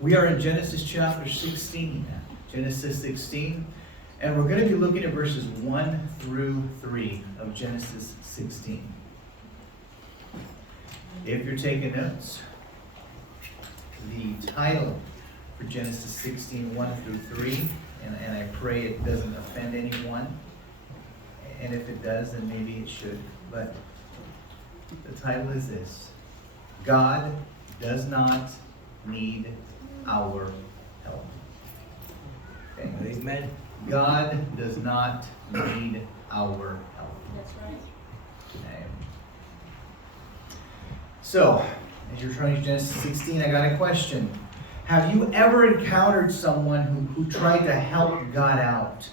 We are in Genesis chapter 16. Genesis 16. And we're going to be looking at verses 1 through 3 of Genesis 16. If you're taking notes, the title for Genesis 16, 1 through 3, and I pray it doesn't offend anyone. And if it does, then maybe it should. But the title is this: God does not need our help. Okay? Amen. God does not need our help. That's right. Okay. So, as you're turning to Genesis 16, I got a question. Have you ever encountered someone who tried to help God out?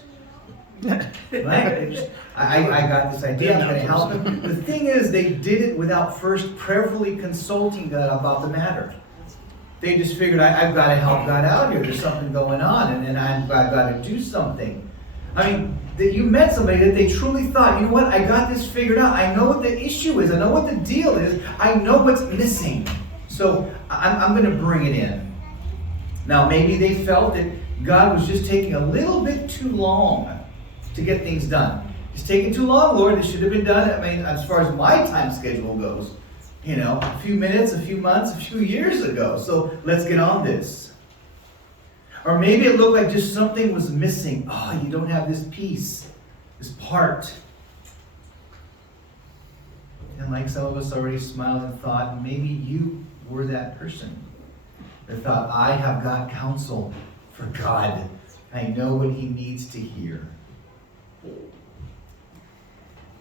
Right? I got this idea, I'm going to help him. The thing is, they did it without first prayerfully consulting God about the matter. They just figured, I've got to help God out here. There's something going on, and I've got to do something. I mean, that you met somebody that they truly thought, you know what, I got this figured out. I know what the issue is. I know what the deal is. I know what's missing. So I'm going to bring it in. Now, maybe they felt that God was just taking a little bit too long to get things done. It's taking too long, Lord. This should have been done, I mean, as far as my time schedule goes. You know, a few minutes, a few months, a few years ago. So let's get on this. Or maybe it looked like just something was missing. Oh, you don't have this piece, this part. And like some of us already smiled and thought, maybe you were that person that thought, I have got counsel for God. I know what he needs to hear.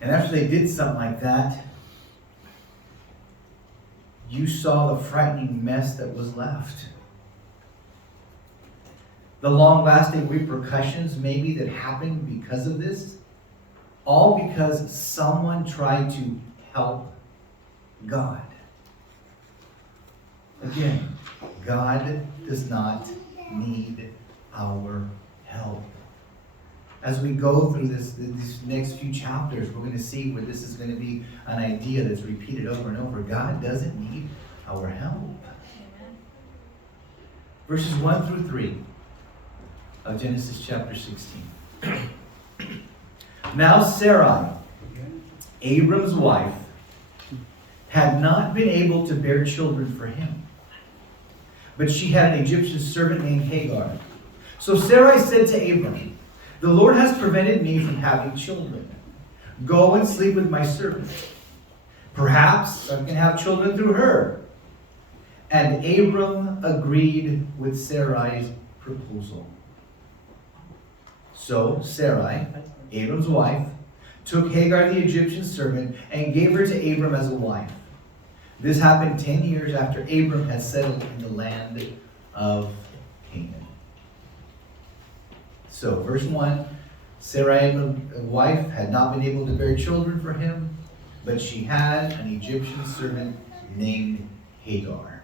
And after they did something like that, you saw the frightening mess that was left. The long-lasting repercussions maybe that happened because of this, all because someone tried to help God. Again, God does not need our help. As we go through these next few chapters, we're going to see where this is going to be an idea that's repeated over and over. God doesn't need our help. Amen. Verses 1 through 3 of Genesis chapter 16. Now Sarai, Abram's wife, had not been able to bear children for him, but she had an Egyptian servant named Hagar. So Sarai said to Abram, the Lord has prevented me from having children. Go and sleep with my servant. Perhaps I can have children through her. And Abram agreed with Sarai's proposal. So Sarai, Abram's wife, took Hagar the Egyptian servant and gave her to Abram as a wife. This happened 10 years after Abram had settled in the land of Canaan. So, verse 1, Sarai, the wife, had not been able to bear children for him, but she had an Egyptian servant named Hagar.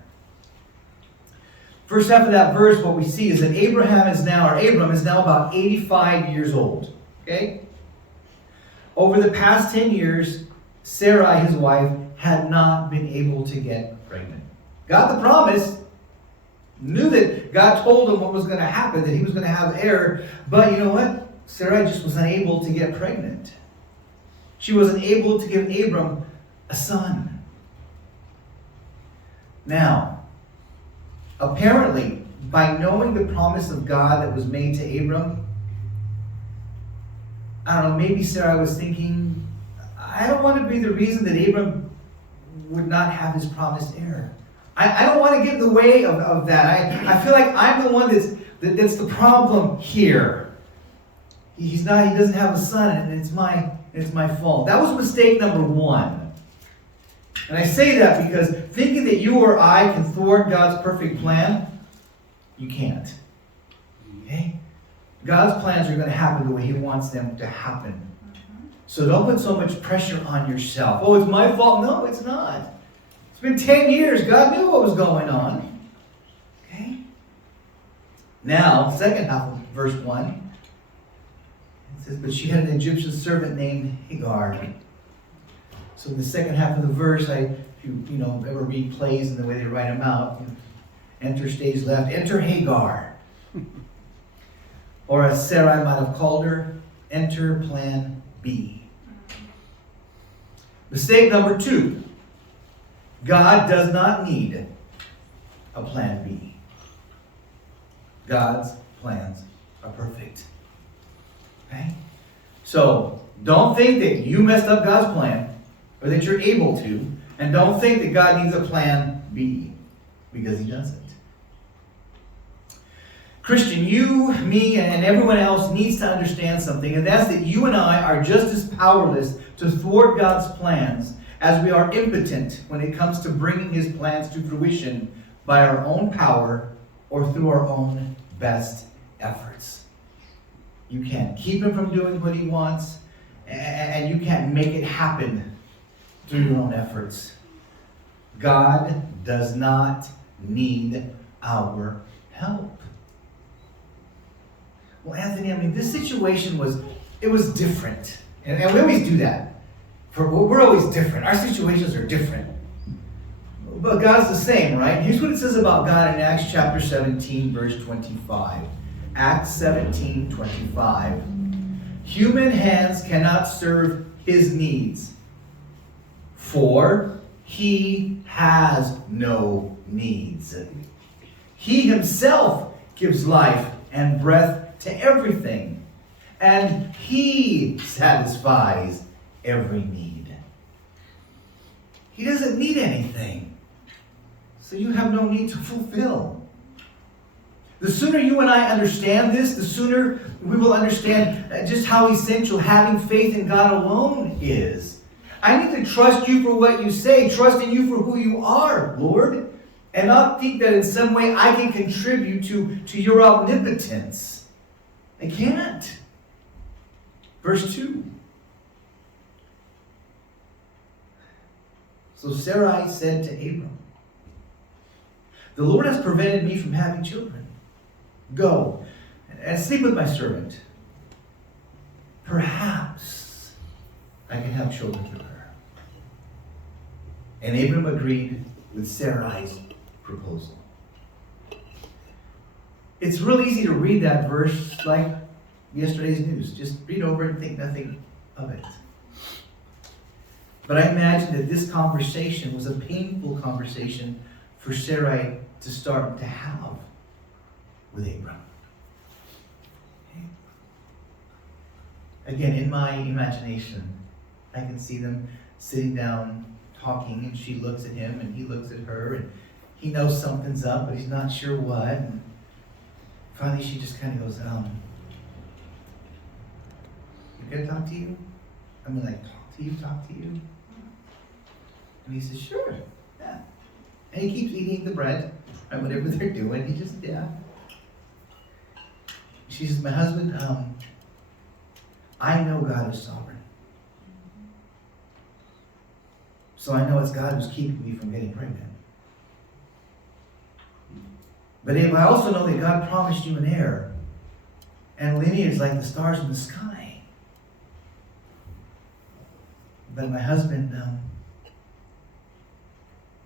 First half of that verse, what we see is that Abram is now about 85 years old. Okay? Over the past 10 years, Sarai, his wife, had not been able to get pregnant. Got the promise. Knew that God told him what was going to happen, that he was going to have heir. But you know what? Sarai just was unable to get pregnant. She wasn't able to give Abram a son. Now, apparently, by knowing the promise of God that was made to Abram, I don't know, maybe Sarai was thinking, I don't want to be the reason that Abram would not have his promised heir. I don't want to get in the way of that. I feel like I'm the one that's the problem here. He doesn't have a son, and it's my fault. That was mistake number one. And I say that because thinking that you or I can thwart God's perfect plan, you can't. Okay? God's plans are going to happen the way he wants them to happen. So don't put so much pressure on yourself. Oh, it's my fault. No, it's not. It's been 10 years. God knew what was going on. Okay? Now, second half of verse 1. It says, but she had an Egyptian servant named Hagar. So in the second half of the verse, if you ever read plays and the way they write them out, Enter stage left. Enter Hagar. Or as Sarai might have called her, enter plan B. Mistake number 2. God does not need a plan B. God's plans are perfect. Okay? So, don't think that you messed up God's plan, or that you're able to, and don't think that God needs a plan B, because he doesn't. Christian, you, me, and everyone else needs to understand something, and that's that you and I are just as powerless to thwart God's plans as we are impotent when it comes to bringing his plans to fruition by our own power or through our own best efforts. You can't keep him from doing what he wants, and you can't make it happen through your own efforts. God does not need our help. Well, Anthony, this situation was different. And we always do that. We're always different. Our situations are different. But God's the same, right? Here's what it says about God in Acts chapter 17, verse 25. Acts 17, 25. Human hands cannot serve his needs, for he has no needs. He himself gives life and breath to everything, and he satisfies every need. He doesn't need anything, so you have no need to fulfill. The sooner you and I understand this, the sooner we will understand just how essential having faith in God alone is. I need to trust you for what you say, trust in you for who you are, Lord, and not think that in some way I can contribute to your omnipotence. I can't. Verse 2. So Sarai said to Abram, "The Lord has prevented me from having children. Go and sleep with my servant. Perhaps I can have children through her." And Abram agreed with Sarai's proposal. It's real easy to read that verse like yesterday's news. Just read over it and think nothing of it. But I imagine that this conversation was a painful conversation for Sarai to start to have with Abram. Okay. Again, in my imagination, I can see them sitting down talking, and she looks at him and he looks at her, and he knows something's up, but he's not sure what. And finally, she just kind of goes, "You can I talk to you? Talk to you? And he says, "Sure, yeah." And he keeps eating the bread, right, whatever they're doing. He just, yeah. She says, "My husband, I know God is sovereign. So I know it's God who's keeping me from getting pregnant. But Abe, I also know that God promised you an heir, and lineage like the stars in the sky. But my husband,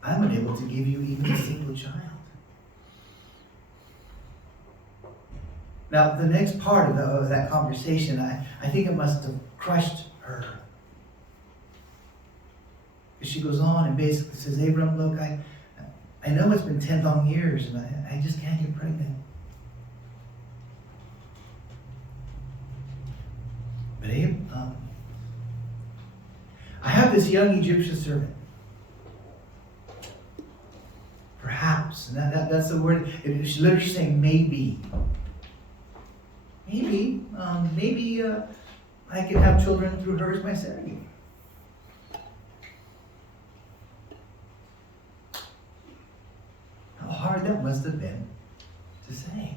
I'm unable to give you even a single child." Now, the next part of that conversation, I think it must have crushed her. She goes on and basically says, "Abram, look, I know it's been 10 long years, and I just can't get pregnant. But Abe, I have this young Egyptian servant. Perhaps," and that's the word. She's literally saying maybe. Maybe I can have children through her as my surrogate. How hard that must have been to say.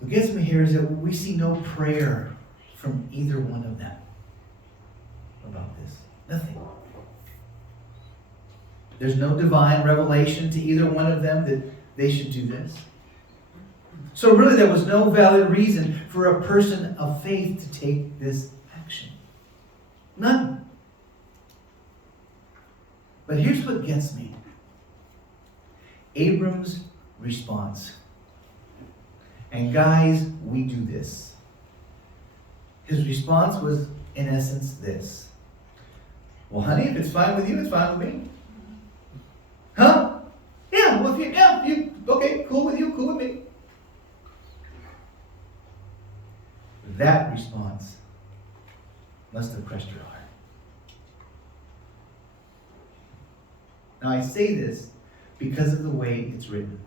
What gets me here is that we see no prayer from either one of them about this. Nothing. There's no divine revelation to either one of them that they should do this. So really there was no valid reason for a person of faith to take this action. None. But here's what gets me. Abram's response. And guys, we do this. His response was, in essence, this. Well, honey, if it's fine with you, it's fine with me. Huh? Yeah, well, okay, cool with you, cool with me. That response must have crushed her heart. Now, I say this because of the way it's written.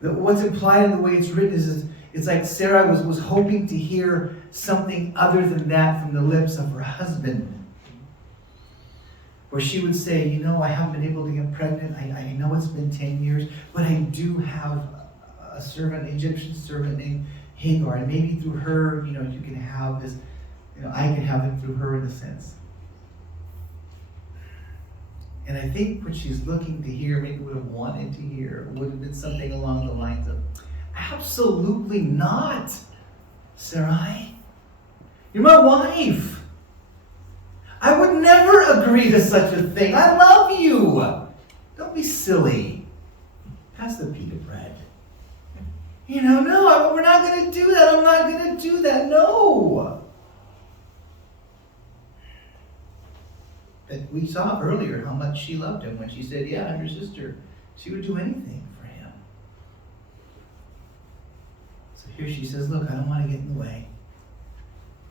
What's implied in the way it's written is it's like Sarah was hoping to hear something other than that from the lips of her husband. Where she would say, I haven't been able to get pregnant. I know it's been 10 years, but I do have a servant, an Egyptian servant named Hagar. And maybe through her, you can have this, I can have it through her in a sense. And I think what she's looking to hear, maybe would have wanted to hear, would have been something along the lines of, absolutely not, Sarai. You're my wife. I would never agree to such a thing. I love you. Don't be silly. Pass the pita bread. No, we're not going to do that. I'm not going to do that. No. But we saw earlier how much she loved him when she said, yeah, I'm your sister. She would do anything for him. So here she says, look, I don't want to get in the way.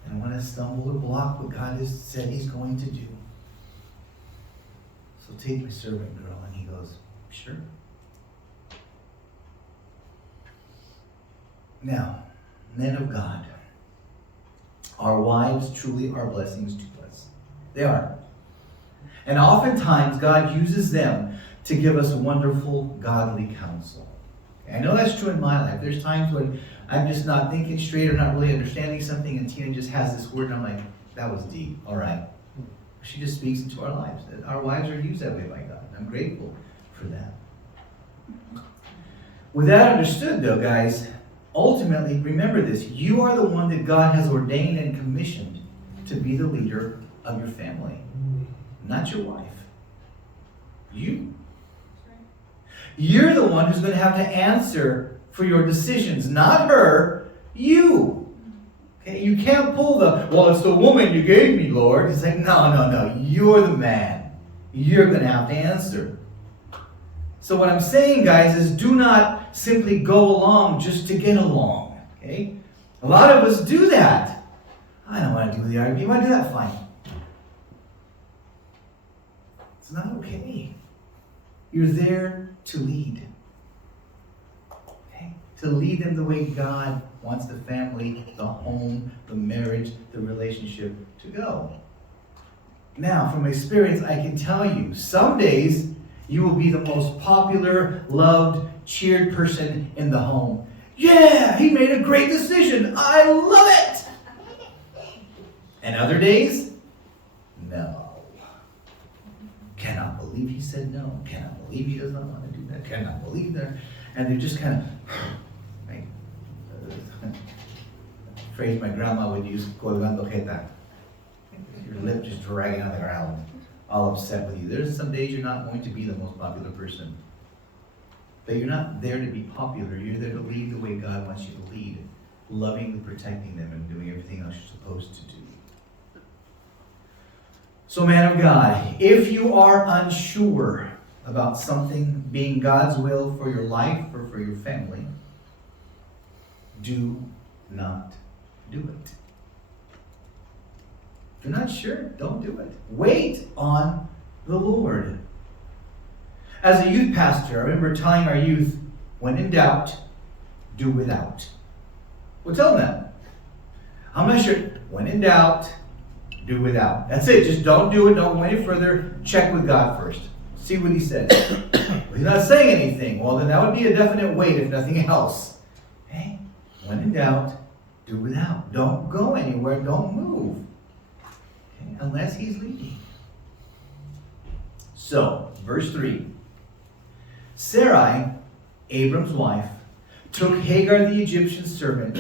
I don't want to stumble or block what God has said he's going to do. So take my servant girl. And he goes, sure. Now, men of God, our wives truly are blessings to us. They are. And oftentimes, God uses them to give us wonderful, godly counsel. I know that's true in my life. There's times when I'm just not thinking straight or not really understanding something, and Tina just has this word, and I'm like, that was deep. All right. She just speaks into our lives. Our wives are used that way by God. I'm grateful for that. With that understood, though, guys, ultimately, remember this. You are the one that God has ordained and commissioned to be the leader of your family. Not your wife. You. You're the one who's going to have to answer for your decisions, not her, you. Okay? You can't pull well, it's the woman you gave me, Lord. He's like, no. You're the man. You're going to have to answer. So what I'm saying, guys, is do not simply go along just to get along. Okay? A lot of us do that. I don't want to do the argument. You want to do that? Fine. It's not okay. You're there to lead. Okay? To lead them the way God wants the family, the home, the marriage, the relationship to go. Now, from experience, I can tell you, some days you will be the most popular, loved, cheered person in the home. Yeah, he made a great decision. I love it. And other days, no. Cannot believe he said no. Cannot believe he does not want to do that. Cannot believe that. And they're just kind of, right? Phrase my grandma would use, colgando jeta. Your lip just dragging on the ground, all upset with you. There's some days you're not going to be the most popular person. But you're not there to be popular. You're there to lead the way God wants you to lead, lovingly protecting them and doing everything else you're supposed to do. So, man of God, if you are unsure about something being God's will for your life or for your family, do not do it. If you're not sure, don't do it. Wait on the Lord. As a youth pastor, I remember telling our youth, when in doubt, do without. Well, tell them that. I'm not sure. When in doubt, do without. That's it. Just don't do it. Don't go any further. Check with God first. See what he says. Well, he's not saying anything. Well, then that would be a definite wait, if nothing else. Okay? When in doubt, do without. Don't go anywhere. Don't move. Okay? Unless he's leading. So, verse 3. Sarai, Abram's wife, took Hagar the Egyptian servant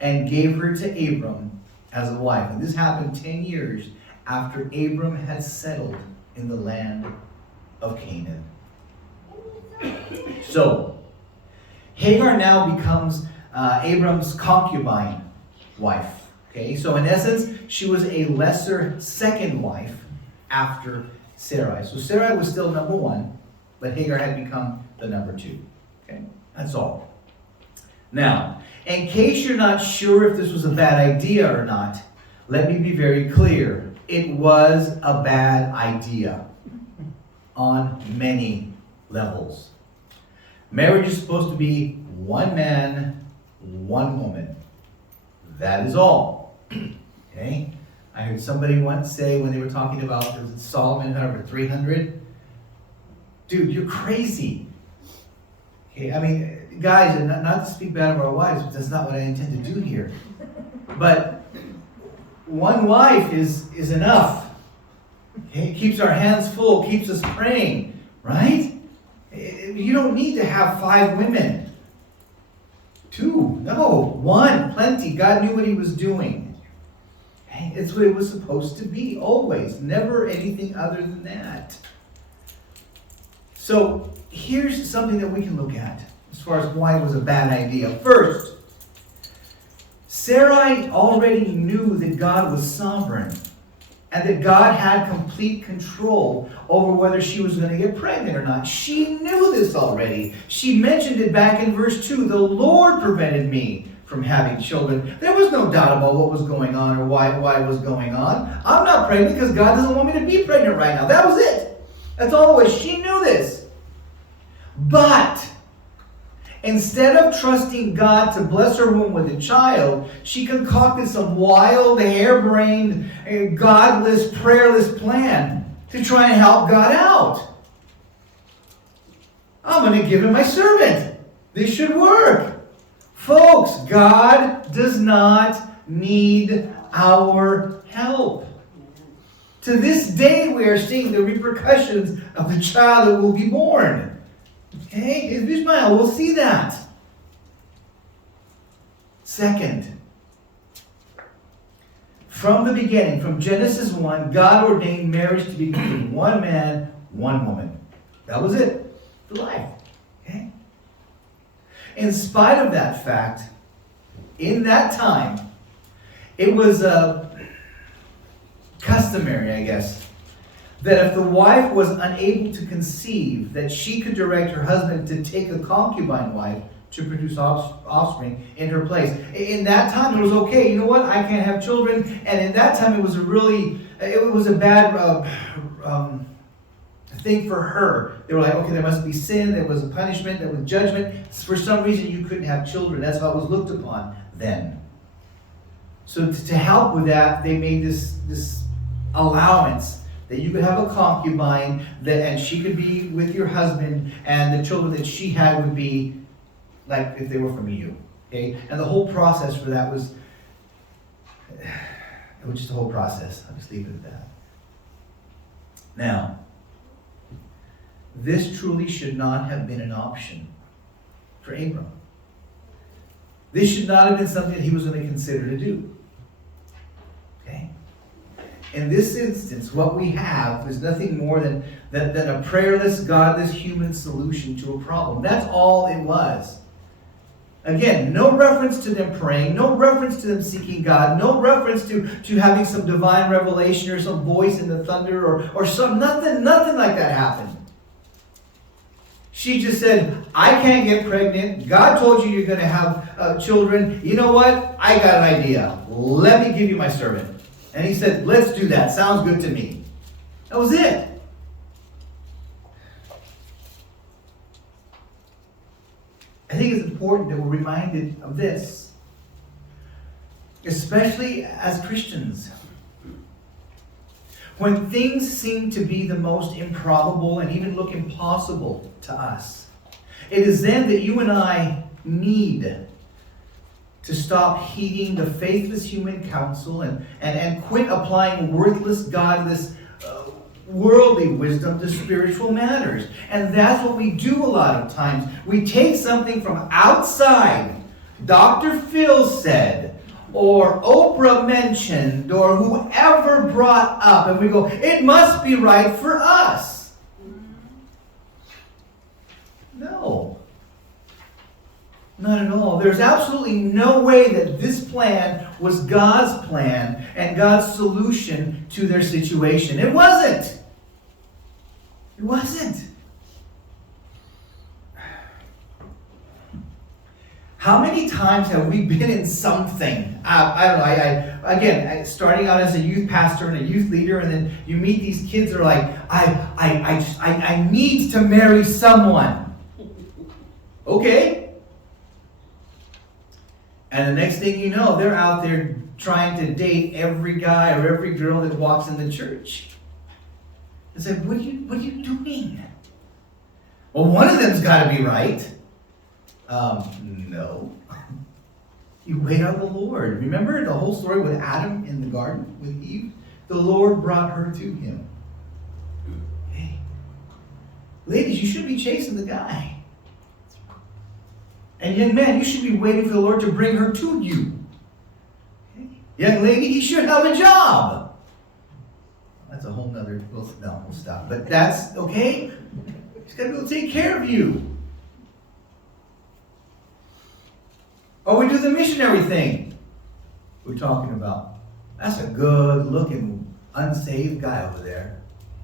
and gave her to Abram as a wife. And this happened 10 years after Abram had settled in the land of Canaan. So, Hagar now becomes Abram's concubine wife. Okay, so in essence, she was a lesser second wife after Sarai. So Sarai was still number one, but Hagar had become the number two. Okay, that's all. Now, in case you're not sure if this was a bad idea or not, let me be very clear. It was a bad idea on many levels. Marriage is supposed to be one man, one woman. That is all. Okay? I heard somebody once say when they were talking about Solomon had over 300. Dude, you're crazy. Okay, I mean, guys, and not to speak bad of our wives, but that's not what I intend to do here. But one wife is enough. Okay? It keeps our hands full, keeps us praying, right? You don't need to have 5 women. 2, no, 1, plenty. God knew what he was doing. Okay? It's what it was supposed to be, always. Never anything other than that. So here's something that we can look at as far as why it was a bad idea. First, Sarai already knew that God was sovereign and that God had complete control over whether she was going to get pregnant or not. She knew this already. She mentioned it back in verse 2. The Lord prevented me from having children. There was no doubt about what was going on or why it was going on. I'm not pregnant because God doesn't want me to be pregnant right now. That was it. That's all it was. She knew this. But instead of trusting God to bless her womb with a child, she concocted some wild, harebrained, godless, prayerless plan to try and help God out. I'm going to give him my servant. This should work. Folks, God does not need our help. To this day, we are seeing the repercussions of the child that will be born. Okay, Ishmael, we'll see that. Second, from the beginning, from Genesis 1, God ordained marriage to be between one man, one woman. That was it for life. Okay? In spite of that fact, in that time, it was customary, I guess, that if the wife was unable to conceive, that she could direct her husband to take a concubine wife to produce offspring in her place. In that time, it was okay. You know what? I can't have children. And in that time, it was a bad thing for her. They were like, okay, there must be sin. There was a punishment. There was judgment. For some reason, you couldn't have children. That's how it was looked upon then. So to help with that, they made this allowance that you could have a concubine, and she could be with your husband, and the children that she had would be like if they were from you. Okay? And the whole process for that was just a whole process. I'll just leave it at that. Now, this truly should not have been an option for Abram. This should not have been something that he was going to consider to do. Okay? In this instance, what we have is nothing more than a prayerless, godless human solution to a problem. That's all it was. Again, no reference to them praying, no reference to them seeking God, no reference to having some divine revelation or some voice in the thunder or some, nothing like that happened. She just said, I can't get pregnant. God told you you're going to have children. You know what? I got an idea. Let me give you my servant. And he said, let's do that. Sounds good to me. That was it. I think it's important that we're reminded of this, especially as Christians. When things seem to be the most improbable and even look impossible to us, it is then that you and I need to stop heeding the faithless human counsel and quit applying worthless, godless, worldly wisdom to spiritual matters. And that's what we do a lot of times. We take something from outside, Dr. Phil said, or Oprah mentioned, or whoever brought up, and we go, it must be right for us. No. Not at all. There's absolutely no way that this plan was God's plan and God's solution to their situation. It wasn't. It wasn't. How many times have we been in something? I don't know. Again, starting out as a youth pastor and a youth leader, and then you meet these kids that are like, I need to marry someone. Okay. And the next thing you know, they're out there trying to date every guy or every girl that walks in the church. I said, what are you doing? Well, one of them's got to be right. No. You wait on the Lord. Remember the whole story with Adam in the garden with Eve? The Lord brought her to him. Hey, ladies, you should be chasing the guy. And young man, you should be waiting for the Lord to bring her to you. Okay. Young lady, he should have a job. That's a whole nother, we'll stop. But that's okay. He's got to be able to take care of you. Or we do the missionary thing we're talking about. That's a good looking unsaved guy over there.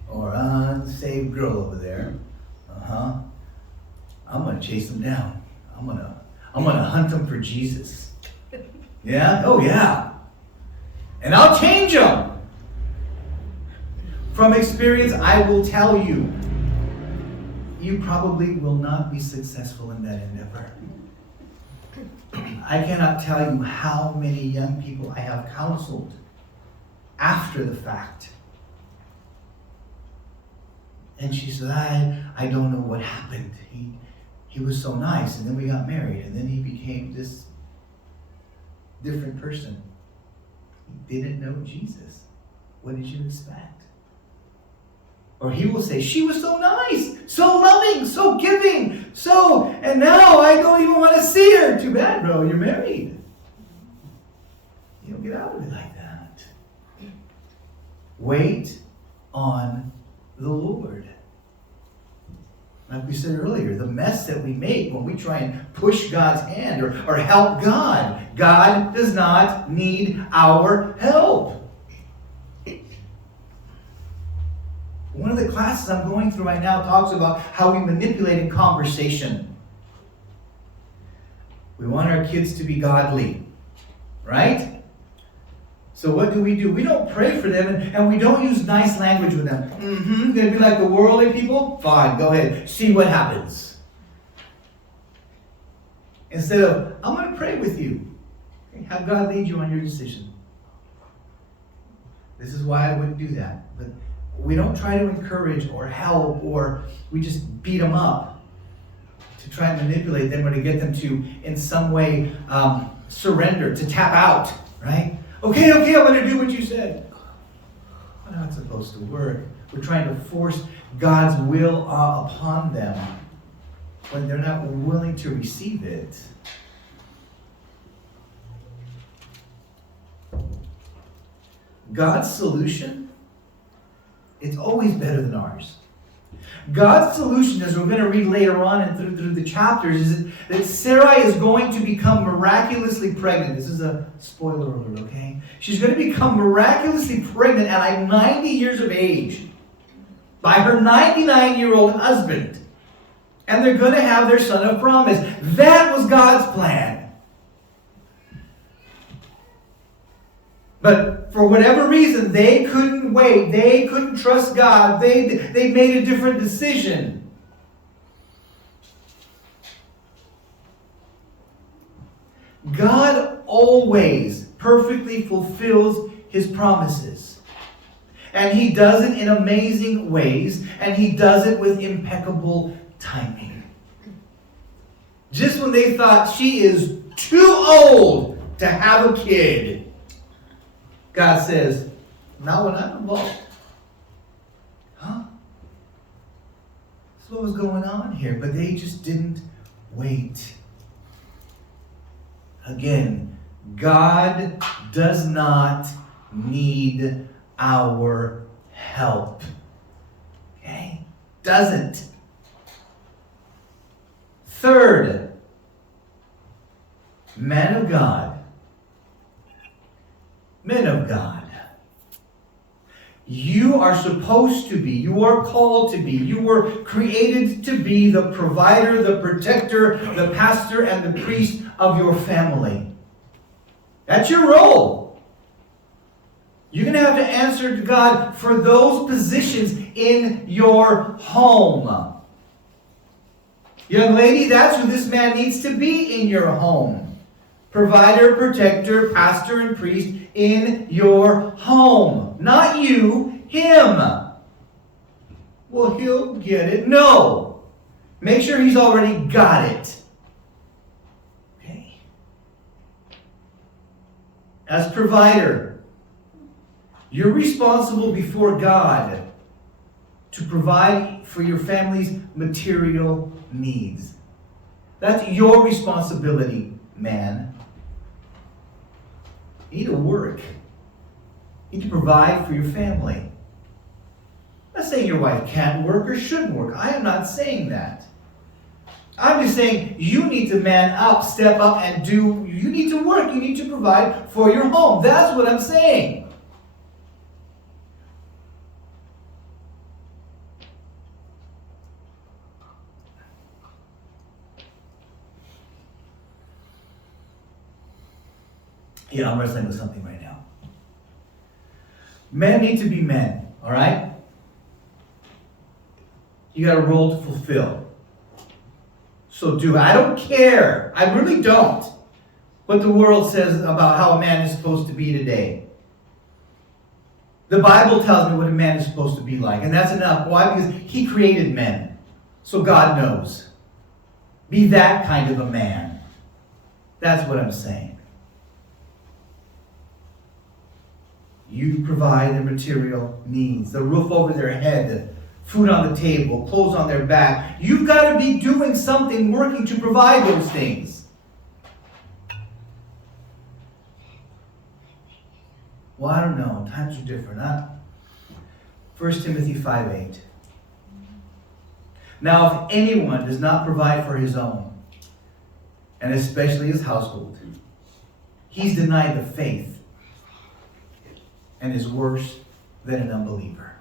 Or unsaved girl over there. I'm going to chase them down. I'm gonna hunt them for Jesus. Yeah? Oh yeah. And I'll change them. From experience, I will tell you, you probably will not be successful in that endeavor. I cannot tell you how many young people I have counseled after the fact. And she said, I don't know what happened. He was so nice, and then we got married, and then he became this different person. He didn't know Jesus. What did you expect? Or he will say, she was so nice, so loving, so giving, and now I don't even want to see her. Too bad, bro, you're married. You don't get out of it like that. Wait on the Lord. Like we said earlier, the mess that we make when we try and push God's hand or help God. God does not need our help. One of the classes I'm going through right now talks about how we manipulate in conversation. We want our kids to be godly, right? So what do? We don't pray for them, and we don't use nice language with them. Gonna be like the worldly people? Fine, go ahead. See what happens. Instead of, I'm going to pray with you. Okay, have God lead you on your decision. This is why I wouldn't do that. But we don't try to encourage or help, or we just beat them up to try and manipulate them or to get them to, in some way, surrender, to tap out, right? Okay, I'm going to do what you said. Well, not supposed to work. We're trying to force God's will upon them when they're not willing to receive it. God's solution, it's always better than ours. God's solution, as we're going to read later on and through the chapters, is that Sarai is going to become miraculously pregnant. This is a spoiler alert, okay? She's going to become miraculously pregnant at like 90 years of age by her 99-year-old husband. And they're going to have their son of promise. That was God's plan. But for whatever reason, they couldn't wait. They couldn't trust God. They made a different decision. God always perfectly fulfills His promises. And He does it in amazing ways. And He does it with impeccable timing. Just when they thought she is too old to have a kid, God says, not when I'm involved. Huh? That's what was going on here. But they just didn't wait. Again, God does not need our help. Okay? Doesn't. Third, of God, men of God, you are supposed to be, you are called to be, you were created to be the provider, the protector, the pastor, and the priest of your family. That's your role. You're going to have to answer to God for those positions in your home. Young lady, that's who this man needs to be in your home. Provider, protector, pastor, and priest in your home. Not you, him. Well, he'll get it. No. Make sure he's already got it. Okay. As provider, you're responsible before God to provide for your family's material needs. That's your responsibility, man. You need to work. You need to provide for your family. I'm not saying your wife can't work or shouldn't work. I am not saying that. I'm just saying you need to man up, step up, and you need to work. You need to provide for your home. That's what I'm saying. Yeah, I'm wrestling with something right now. Men need to be men, all right? You got a role to fulfill. So do. I don't care. I really don't. What the world says about how a man is supposed to be today. The Bible tells me what a man is supposed to be like, and that's enough. Why? Because he created men. So God knows. Be that kind of a man. That's what I'm saying. You provide their material needs, the roof over their head, food on the table, clothes on their back. You've got to be doing something, working to provide those things. Well, I don't know. Times are different, huh? 1 Timothy 5:8. Now, if anyone does not provide for his own, and especially his household, he's denied the faith and is worse than an unbeliever.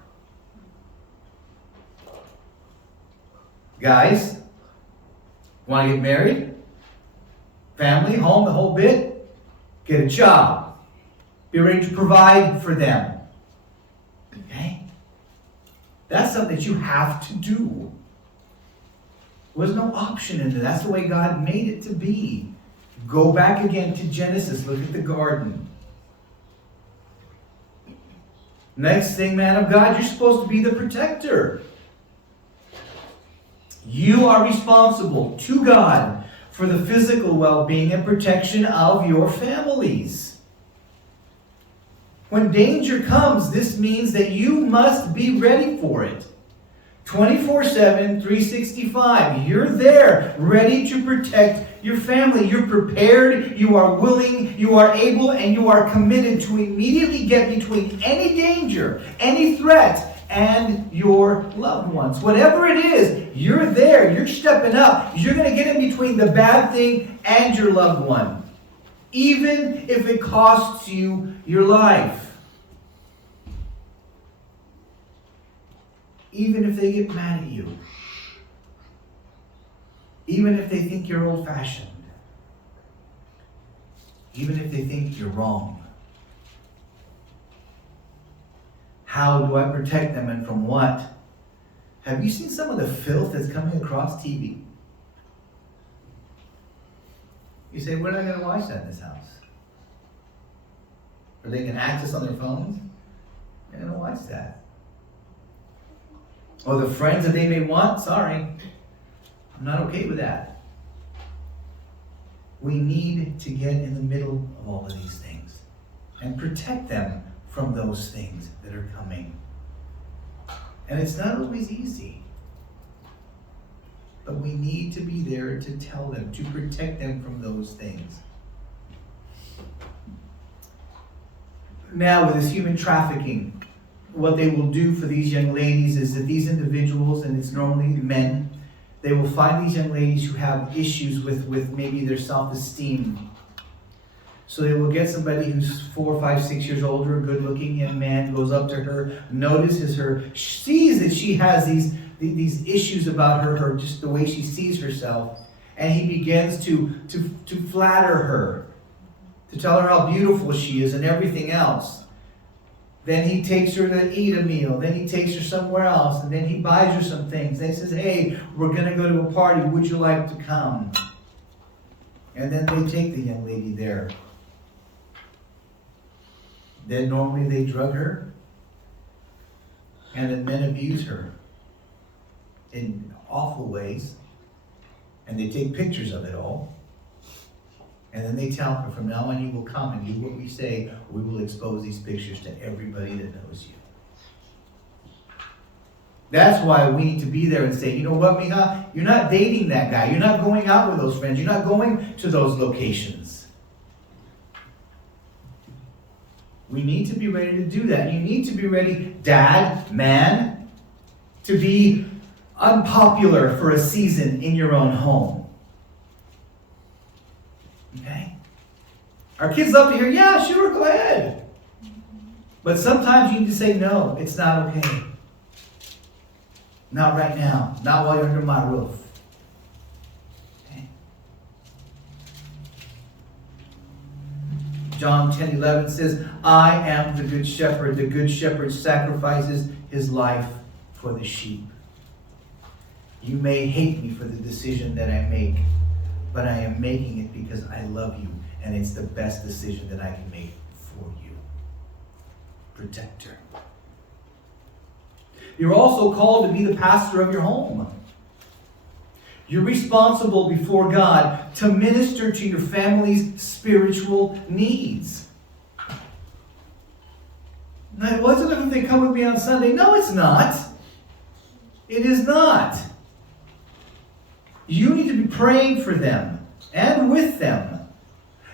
Guys, want to get married? Family, home, the whole bit? Get a job. Be ready to provide for them. Okay? That's something that you have to do. There's no option in there. That's the way God made it to be. Go back again to Genesis. Look at the garden. Next thing, man of God, you're supposed to be the protector. You are responsible to God for the physical well-being and protection of your families. When danger comes, this means that you must be ready for it. 24/7, 365. You're there, ready to protect your family. You're prepared, you are willing, you are able, and you are committed to immediately get between any danger, any threat, and your loved ones. Whatever it is, you're there, you're stepping up. You're going to get in between the bad thing and your loved one, even if it costs you your life. Even if they get mad at you. Even if they think you're old-fashioned. Even if they think you're wrong. How do I protect them and from what? Have you seen some of the filth that's coming across TV? You say, when are they going to watch that in this house? Or they can access on their phones? They're going to watch that. Or the friends that they may want, sorry. I'm not okay with that. We need to get in the middle of all of these things and protect them from those things that are coming. And it's not always easy. But we need to be there to tell them, to protect them from those things. Now, with this human trafficking, what they will do for these young ladies is that these individuals, and it's normally men, they will find these young ladies who have issues with maybe their self-esteem. So they will get somebody who's 4, 5, 6 years older, a good-looking young man, goes up to her, notices her, sees that she has these issues about her just the way she sees herself, and he begins to flatter her, to tell her how beautiful she is and everything else. Then he takes her to eat a meal. Then he takes her somewhere else, and then he buys her some things. Then he says, "Hey, we're going to go to a party. Would you like to come?" And then they take the young lady there. Then normally they drug her, and then men abuse her in awful ways, and they take pictures of it all, and then they tell her, "From now on you will come and do what we say, we will expose these pictures to everybody that knows you." That's why we need to be there and say, "You know what, Mija? You're not dating that guy. You're not going out with those friends. You're not going to those locations." We need to be ready to do that. You need to be ready, dad, man, to be unpopular for a season in your own home. Okay? Our kids love to hear, "Yeah, sure, go ahead." But sometimes you need to say, "No, it's not okay. Not right now. Not while you're under my roof." John 10:11 says, "I am the good shepherd. The good shepherd sacrifices his life for the sheep." You may hate me for the decision that I make, but I am making it because I love you, and it's the best decision that I can make for you. Protector. You're also called to be the pastor of your home. You're responsible before God to minister to your family's spiritual needs. Now, what's it if they come with me on Sunday? No, it's not. It is not. You need to be praying for them and with them.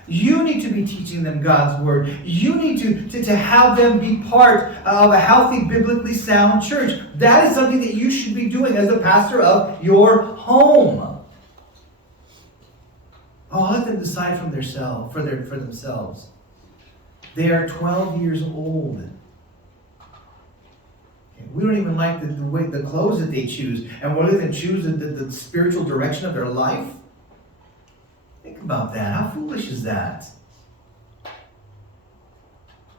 You need to be teaching them God's word. You need to have them be part of a healthy, biblically sound church. That is something that you should be doing as a pastor of your home. Oh, let them decide for themselves. They are 12 years old. We don't even like the clothes that they choose, and whether they choose the spiritual direction of their life. Think about that. How foolish is that?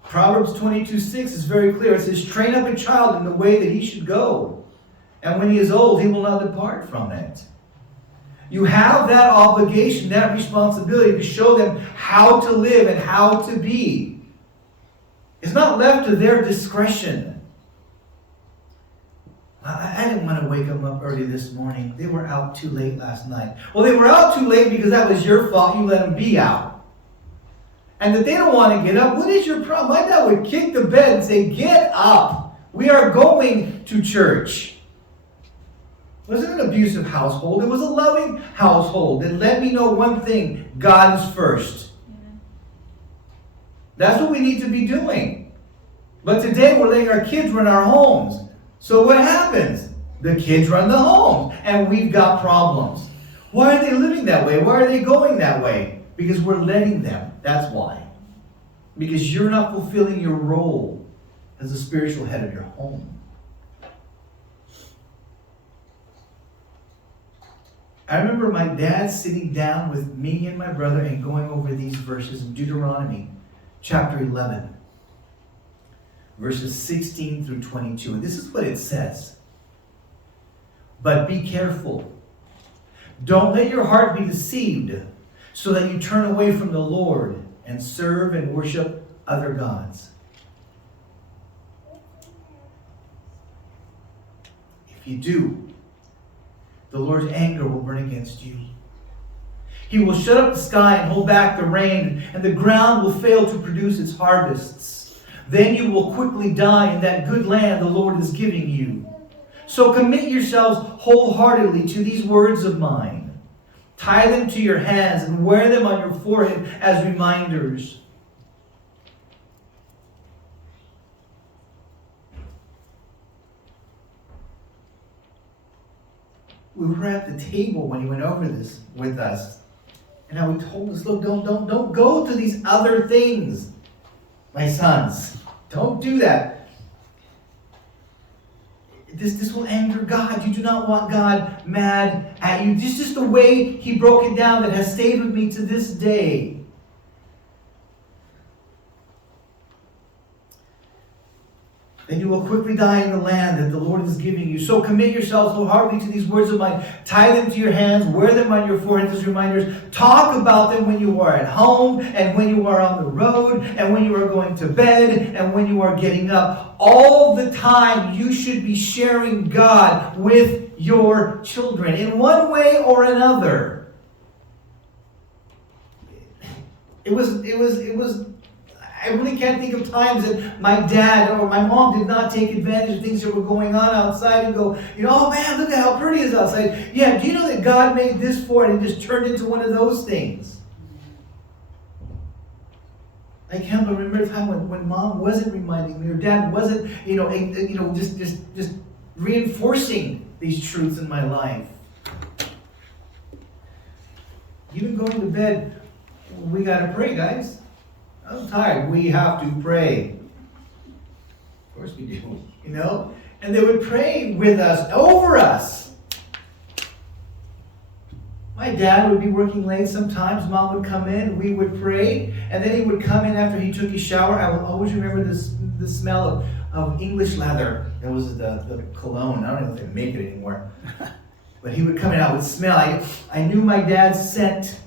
Proverbs 22:6 is very clear. It says, "Train up a child in the way that he should go, and when he is old, he will not depart from it." You have that obligation, that responsibility to show them how to live and how to be. It's not left to their discretion. I didn't want to wake them up early this morning. They were out too late last night. Well, they were out too late because that was your fault. You let them be out. And that they don't want to get up. What is your problem? My dad would kick the bed and say, "Get up. We are going to church." It wasn't an abusive household. It was a loving household that let me know one thing: God is first. That's what we need to be doing. But today we're letting our kids run our homes. So what happens? The kids run the home, and we've got problems. Why are they living that way? Why are they going that way? Because we're letting them. That's why. Because you're not fulfilling your role as the spiritual head of your home. I remember my dad sitting down with me and my brother and going over these verses in Deuteronomy chapter 11. Verses 16 through 22. And this is what it says. "But be careful. Don't let your heart be deceived, so that you turn away from the Lord and serve and worship other gods. If you do, the Lord's anger will burn against you. He will shut up the sky and hold back the rain, and the ground will fail to produce its harvests. Then you will quickly die in that good land the Lord is giving you. So commit yourselves wholeheartedly to these words of mine. Tie them to your hands and wear them on your forehead as reminders." We were at the table when he went over this with us. And how he told us, look, don't go to these other things, my sons. Don't do that. This will anger God. You do not want God mad at you. This is just the way he broke it down that has stayed with me to this day. Then you will quickly die in the land that the Lord is giving you. So commit yourselves wholeheartedly to these words of mine. Tie them to your hands. Wear them on your foreheads as reminders. Talk about them when you are at home and when you are on the road and when you are going to bed and when you are getting up. All the time you should be sharing God with your children in one way or another. It was I really can't think of times that my dad or my mom did not take advantage of things that were going on outside and go, oh man, look at how pretty it is outside. Yeah, do you know that God made this for it and just turned into one of those things? I can't remember a time when mom wasn't reminding me or dad wasn't, just reinforcing these truths in my life. Even going to bed, we got to pray, guys. I'm tired. We have to pray. Of course we do. And they would pray with us, over us. My dad would be working late sometimes. Mom would come in. We would pray. And then he would come in after he took his shower. I will always remember the smell of English leather. That was the cologne. I don't know if they make it anymore. But he would come in. I would smell. I knew my dad's scent.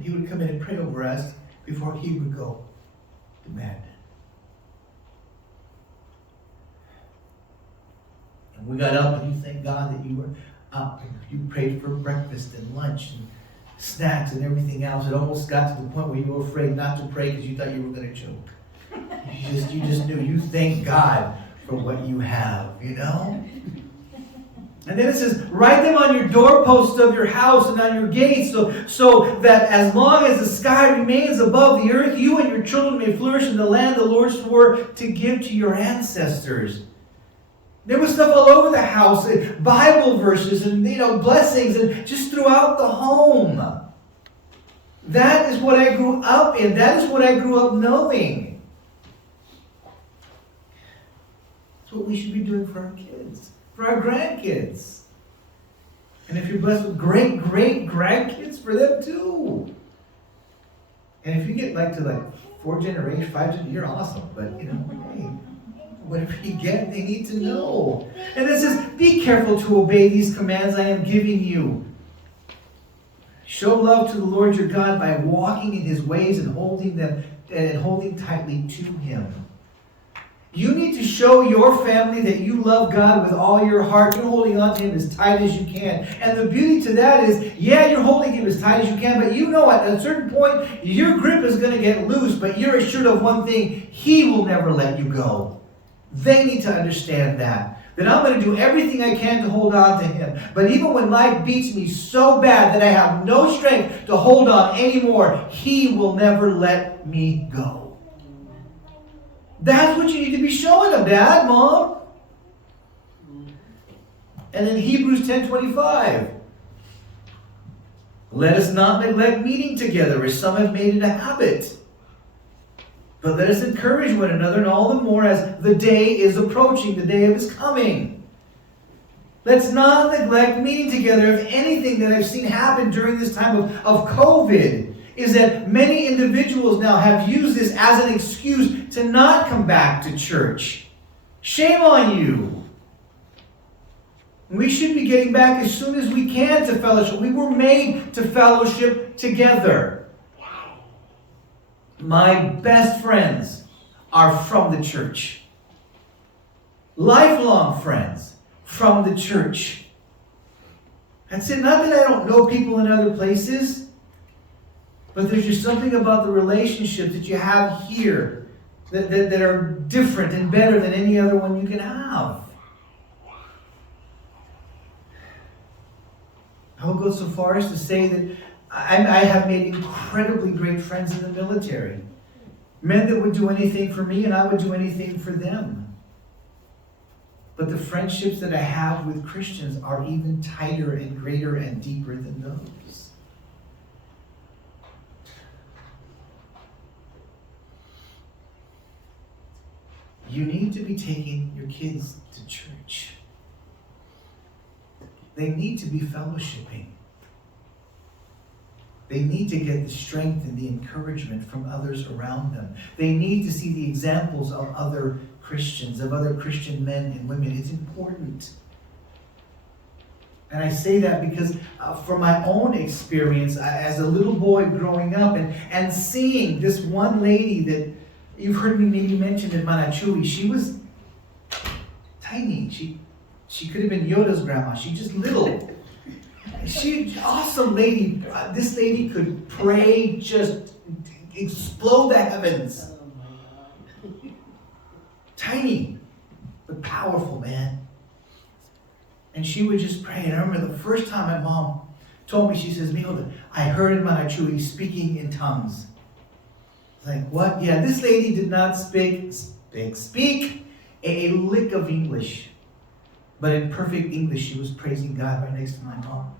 He would come in and pray over us before he would go to bed. And we got up, and you thank God that you were up, and you prayed for breakfast and lunch and snacks and everything else. It almost got to the point where you were afraid not to pray because you thought you were going to choke. You just knew. You thank God for what you have, And then it says, write them on your doorposts of your house and on your gates, so that as long as the sky remains above the earth, you and your children may flourish in the land the Lord swore to give to your ancestors. There was stuff all over the house, Bible verses and blessings, and just throughout the home. That is what I grew up in. That is what I grew up knowing. That's what we should be doing for our kids. For our grandkids. And if you're blessed with great grandkids, for them too. And if you get to 4 generations, 5 generations, you're awesome. But hey, whatever you get, they need to know. And it says, be careful to obey these commands I am giving you. Show love to the Lord your God by walking in his ways and holding tightly to him. You need to show your family that you love God with all your heart. You're holding on to him as tight as you can. And the beauty to that is, you're holding him as tight as you can, but at a certain point, your grip is going to get loose, but you're assured of one thing: he will never let you go. They need to understand that I'm going to do everything I can to hold on to him. But even when life beats me so bad that I have no strength to hold on anymore, he will never let me go. That's what you need to be showing them, Dad, Mom. And in Hebrews 10:25, let us not neglect meeting together as some have made it a habit, but let us encourage one another, and all the more as the day is approaching, the day of his coming. Let's not neglect meeting together. If anything that I've seen happen during this time of COVID is that many individuals now have used this as an excuse to not come back to church. Shame on you. We should be getting back as soon as we can to fellowship. We were made to fellowship together. My best friends are from the church. Lifelong friends from the church. That's it. Not that I don't know people in other places, but there's just something about the relationships that you have here that are different and better than any other one you can have. I will go so far as to say that I have made incredibly great friends in the military. Men that would do anything for me, and I would do anything for them. But the friendships that I have with Christians are even tighter and greater and deeper than those. You need to be taking your kids to church. They need to be fellowshipping. They need to get the strength and the encouragement from others around them. They need to see the examples of other Christians, of other Christian men and women. It's important. And I say that because from my own experience as a little boy growing up and seeing this one lady that you've heard me maybe mention in Manachui, she was tiny. She could have been Yoda's grandma. She's just little. She awesome lady. This lady could pray, just explode the heavens. Tiny, but powerful, man. And she would just pray. And I remember the first time my mom told me, she says, Mijo, I heard in Manachui speaking in tongues. Like, what? Yeah, this lady did not speak a lick of English. But in perfect English, she was praising God right next to my mom.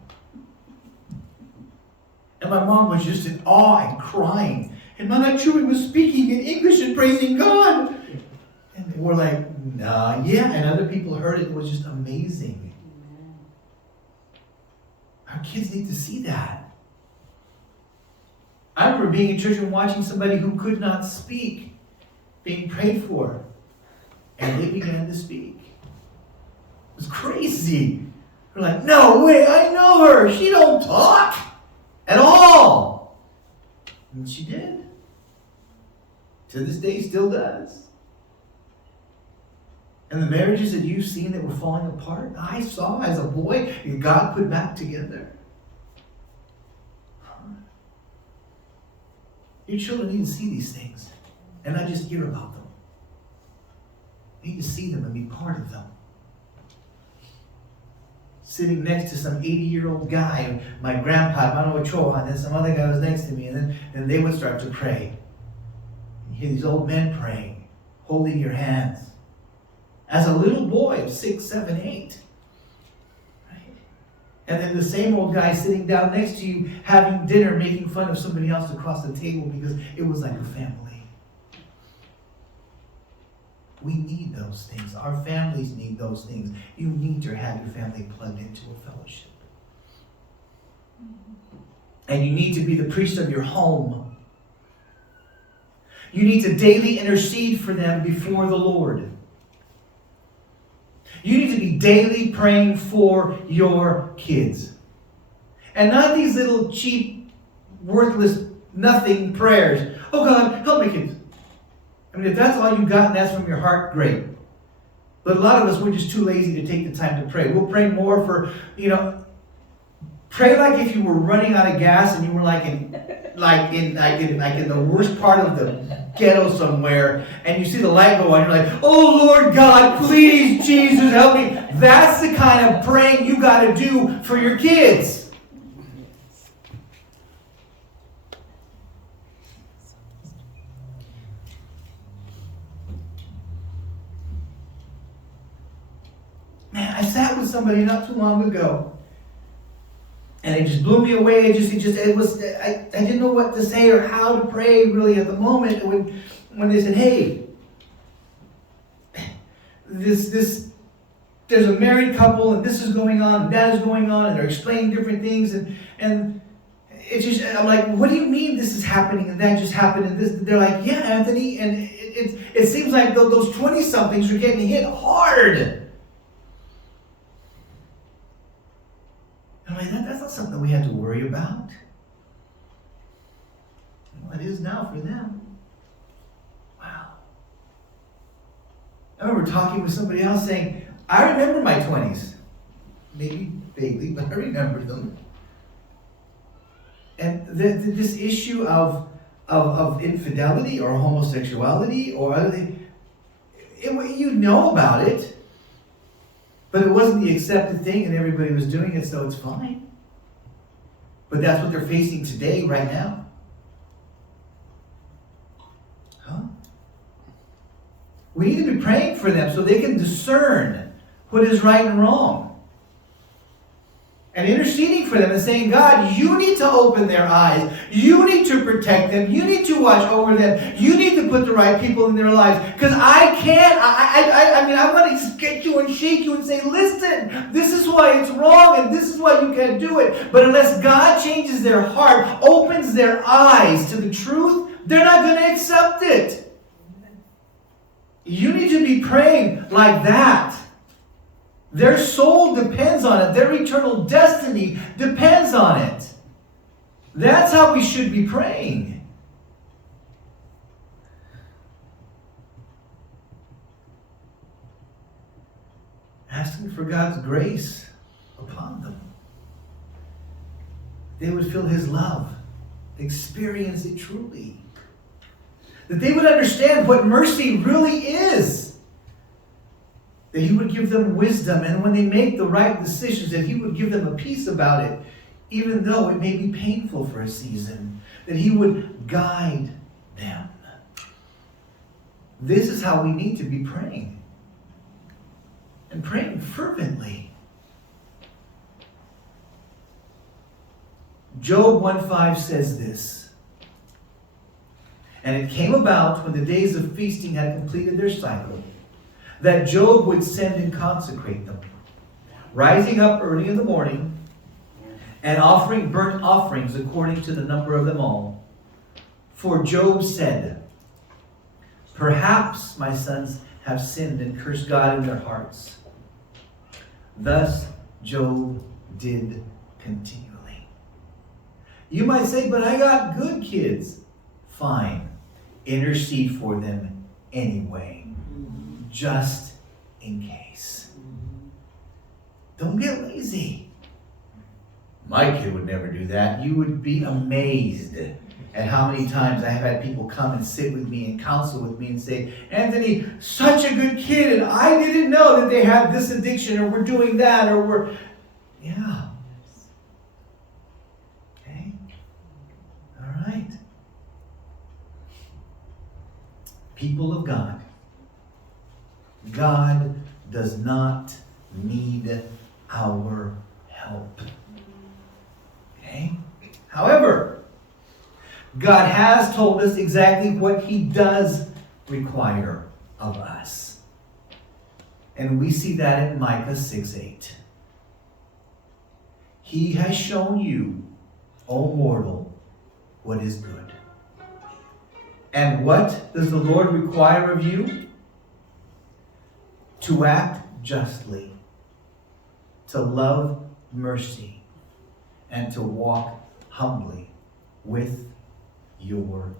And my mom was just in awe and crying. And Manachui was speaking in English and praising God. And we're like, nah, yeah. And other people heard it. It was just amazing. Our kids need to see that. I remember being in church and watching somebody who could not speak being prayed for. And they began to speak. It was crazy. We're like, no way, I know her. She don't talk at all. And she did. To this day, still does. And the marriages that you've seen that were falling apart, I saw as a boy, God put back together. Your children need to see these things and not just hear about them. They need to see them and be part of them. Sitting next to some 80-year-old guy, my grandpa, Mano Ochoa, and then some other guy was next to me, and then they would start to pray. You hear these old men praying, holding your hands. As a little boy of 6, 7, 8. Right? And then the same old guy sitting down next to you, having dinner, making fun of somebody else across the table because it was like a family. We need those things. Our families need those things. You need to have your family plugged into a fellowship. And you need to be the priest of your home. You need to daily intercede for them before the Lord. You need to be daily praying for your kids. And not these little cheap, worthless, nothing prayers. Oh God, help my kids. I mean, if that's all you got and that's from your heart, great. But a lot of us, we're just too lazy to take the time to pray. We'll pray more for, pray like if you were running out of gas and you were like in the worst part of the ghetto somewhere, and you see the light go on, you're like, oh Lord God, please, Jesus, help me. That's the kind of praying you got to do for your kids. Man, I sat with somebody not too long ago, and it just blew me away. I didn't know what to say or how to pray really at the moment. When they said, "Hey, there's a married couple, and this is going on, and that is going on," and they're explaining different things, and it's just, I'm like, "What do you mean this is happening and that just happened?" And this, they're like, "Yeah, Anthony," and it seems like those 20-somethings are getting hit hard. I'm like, that's not something that we have to worry about. Well, it is now for them. Wow. I remember talking with somebody else saying, I remember my 20s. Maybe vaguely, but I remember them. And this issue of infidelity or homosexuality or other things, you know about it. But it wasn't the accepted thing and everybody was doing it, so it's fine. But that's what they're facing today, right now. Huh? We need to be praying for them so they can discern what is right and wrong. And interceding for them and saying, God, you need to open their eyes. You need to protect them. You need to watch over them. You need to put the right people in their lives. Because I can't. I want to get you and shake you and say, listen, this is why it's wrong and this is why you can't do it. But unless God changes their heart, opens their eyes to the truth, they're not going to accept it. You need to be praying like that. Their soul depends on it. Their eternal destiny depends on it. That's how we should be praying. Asking for God's grace upon them. They would feel His love, experience it truly. That they would understand what mercy really is. That He would give them wisdom, and when they make the right decisions, that He would give them a peace about it, even though it may be painful for a season. That He would guide them. This is how we need to be praying. And praying fervently. Job 1:5 says this. And it came about when the days of feasting had completed their cycle, that Job would send and consecrate them, rising up early in the morning and offering burnt offerings according to the number of them all. For Job said, perhaps my sons have sinned and cursed God in their hearts. Thus Job did continually. You might say, but I got good kids. Fine. Intercede for them anyway. Just in case. Don't get lazy. My kid would never do that. You would be amazed at how many times I have had people come and sit with me and counsel with me and say, Anthony, such a good kid, and I didn't know that they had this addiction, or we're doing that, or we're... Yeah. Okay? All right. People of God, God does not need our help. Okay? However, God has told us exactly what He does require of us. And we see that in Micah 6:8. He has shown you, O mortal, what is good. And what does the Lord require of you? To act justly, to love mercy, and to walk humbly with your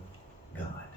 God.